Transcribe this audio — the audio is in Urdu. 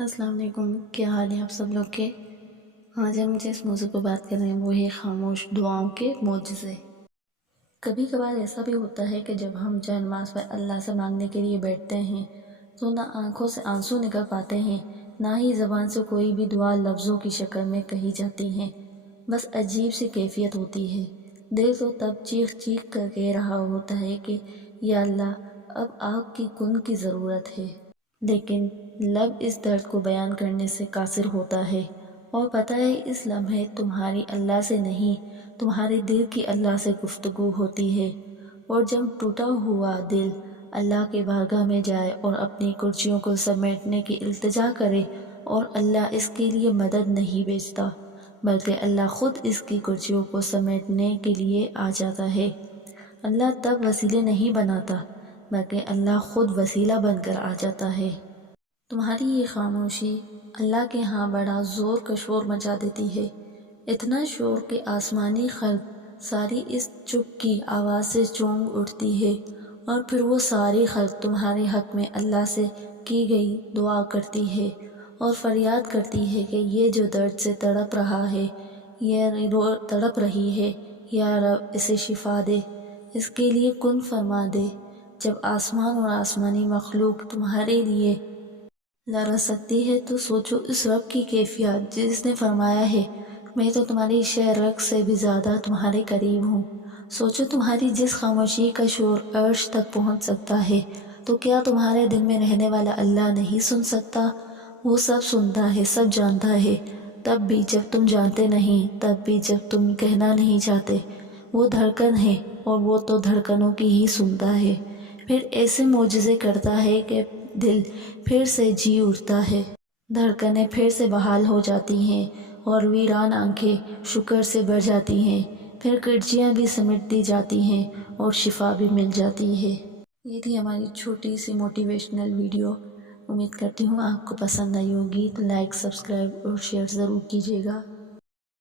السلام علیکم، کیا حال ہے آپ سب لوگ کے؟ آج ہم جس موضوع پہ بات کر رہے ہیں وہ ہے خاموش دعاؤں کے معجزے۔ کبھی کبھار ایسا بھی ہوتا ہے کہ جب ہم چند نماز پر اللہ سے مانگنے کے لیے بیٹھتے ہیں تو نہ آنکھوں سے آنسو نکل پاتے ہیں، نہ ہی زبان سے کوئی بھی دعا لفظوں کی شکل میں کہی جاتی ہیں، بس عجیب سی کیفیت ہوتی ہے۔ دل تو تب چیخ چیخ کر کہہ رہا ہوتا ہے کہ یا اللہ اب آپ کی کن کی ضرورت ہے، لیکن لب اس درد کو بیان کرنے سے قاصر ہوتا ہے، اور پتہ ہے اس لمحے تمہاری اللہ سے نہیں، تمہارے دل کی اللہ سے گفتگو ہوتی ہے۔ اور جب ٹوٹا ہوا دل اللہ کے بارگاہ میں جائے اور اپنی کرسیوں کو سمیٹنے کی التجا کرے، اور اللہ اس کے لیے مدد نہیں بھیجتا بلکہ اللہ خود اس کی کرسیوں کو سمیٹنے کے لیے آ جاتا ہے۔ اللہ تب وسیلے نہیں بناتا بلکہ اللہ خود وسیلہ بن کر آ جاتا ہے۔ تمہاری یہ خاموشی اللہ کے ہاں بڑا زور کا شور مچا دیتی ہے، اتنا شور کہ آسمانی خلق ساری اس چپ کی آواز سے چونک اٹھتی ہے، اور پھر وہ ساری خلق تمہارے حق میں اللہ سے کی گئی دعا کرتی ہے اور فریاد کرتی ہے کہ یہ جو درد سے تڑپ رہا ہے، یہ تڑپ رہی ہے، یا رب اسے شفا دے، اس کے لیے کن فرما دے۔ جب آسمان اور آسمانی مخلوق تمہارے لیے لرز سکتی ہے تو سوچو اس رب کی کیفیت جس نے فرمایا ہے میں تو تمہاری شہ رگ سے بھی زیادہ تمہارے قریب ہوں۔ سوچو تمہاری جس خاموشی کا شور عرش تک پہنچ سکتا ہے تو کیا تمہارے دل میں رہنے والا اللہ نہیں سن سکتا؟ وہ سب سنتا ہے، سب جانتا ہے، تب بھی جب تم جانتے نہیں، تب بھی جب تم کہنا نہیں چاہتے۔ وہ دھڑکن ہے اور وہ تو دھڑکنوں کی ہی سنتا ہے، پھر ایسے معجزے کرتا ہے کہ دل پھر سے جی اٹھتا ہے، دھڑکنیں پھر سے بحال ہو جاتی ہیں اور ویران آنکھیں شکر سے بھر جاتی ہیں، پھر کرچیاں بھی سمیٹ دی جاتی ہیں اور شفا بھی مل جاتی ہے۔ یہ تھی ہماری چھوٹی سی موٹیویشنل ویڈیو، امید کرتی ہوں آپ کو پسند آئی ہوگی، تو لائک، سبسکرائب اور شیئر ضرور کیجیے گا۔